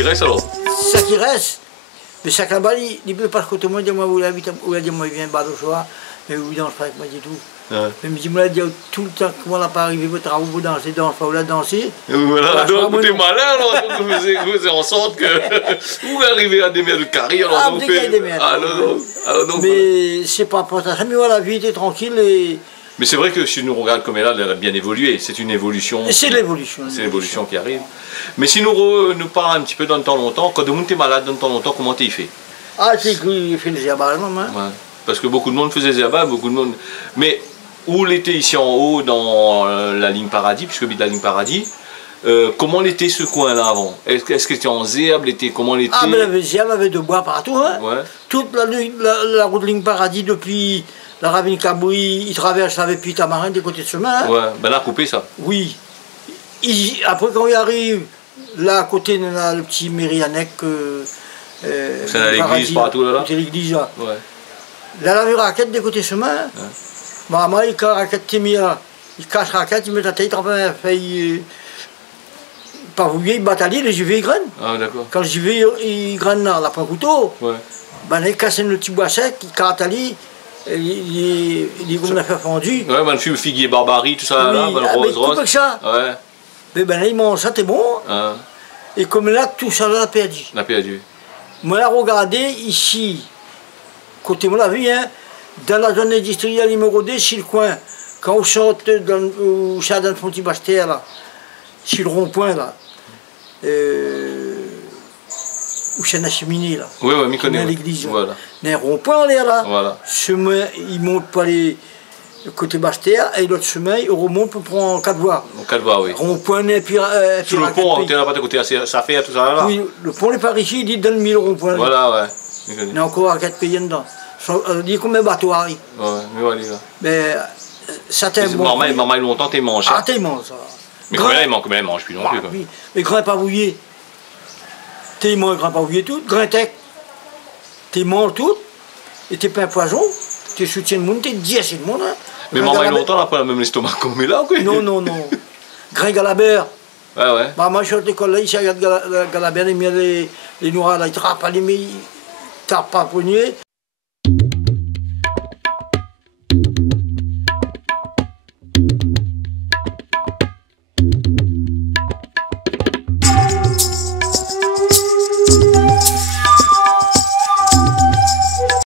qui reste alors? Ça qui reste. Mais ça là-bas, il ne peut pas côté moi, moi où il habite, où il dit moi il vient bas de choix, mais où il danse pas avec moi du tout. Ouais. Mais il me dit moi il dit tout le temps comment on n'a pas arrivé votre travail, vous dansez, danse pas, vous la dansez. Voilà, donc vous êtes malin alors, vous faisiez en sorte que vous arrivez à des mers de carrière. Ah, vous avez des mers. Alors non. Mais c'est pas pour ça, mais voilà, la vie était tranquille et. Mais c'est vrai que si nous regardons comme elle a bien évolué, c'est une évolution. C'est l'évolution. C'est l'évolution qui arrive. Mais si nous parlons un petit peu dans le temps longtemps, quand tu es malade dans le temps longtemps, comment tu fait? Ah, c'est qu'il fait les abats, non, hein. Ouais. Parce que beaucoup de monde faisait des abats, beaucoup de monde. Mais où il était ici en haut dans la ligne Paradis, puisque j'habite la ligne Paradis, comment était ce coin-là avant? Est-ce qu'il était en zéable? Comment il était? Ah, mais la zéable avait de bois partout, hein. Ouais. Toute la route de ligne Paradis depuis. La ravine Cabouille, il traverse avec puis Tamarin des côtés de chemin. Hein. Ouais, ben là, coupé ça. Oui. Après, quand il arrive, là, à côté, on a le petit Mérianec. C'est à l'église, partout là. C'est l'église, là. Ouais. Là, la raquette des côtés de chemin. Ouais. Maman, il casse raquette, il casse raquette, il met la tête, il trempe un feuille. Pas voulu, il bataille, les juvets, ils grainent. Ah, d'accord. Quand les juvets, ils grainent là, la prend couteau. Ouais. Ben, il casse le petit bois sec, il caratalie. Il est comme la fait fondue. Ouais, ben, le figuier barbarie, tout ça, oui, là, ben, rose. Tout ça. Ouais. Mais ben là, il mange ça, t'es bon. Ah. Et comme là, tout ça, là, l'a perdu. L'a perdu. Moi, là, regardez, ici, côté, moi, la vie, hein, dans la zone industrielle numéro 2, sur le coin, quand on sort dans le Fonti Bastère, là, sur le rond-point, là, où c'est la cheminée, là. Oui, oui, m'y connais. L'église. Voilà. Il y a un rond-point en l'air, là. Voilà. Chemin, il monte par le côté Bastère, et l'autre chemin, il remonte pour prendre 4 voies. 4 voies, oui. Rond-point, et puis. Sur le pont, tu n'as pas de côté, ça fait tout ça là. Oui, le pont est par ici, il dit dans le 1000 rond-point. Voilà, ouais. Il y a encore 4 pays dedans. Il dit combien de bateaux arrivent. Ouais, mais voilà. Mais ça t'aime bon. Maman, longtemps, t'es mangé. Ah, t'es mangé, ça. Mais combien il mange plus non plus. Oui, mais grain pas bouillé. T'es mange grain pas bouillé tout, grain tech. T'es mange tout, et t'es pas un poison, t'es soutien le monde, t'es dit c'est le monde. Hein. Mais maman, longtemps, elle n'a pas le même estomac qu'on est là, quoi. Non, non, non. Grain Galabert. Ouais, ouais. Maman, je suis à l'école là, ici, regarde Galabert, il met les noirs là, il trappe, il met, il tape pas poignet.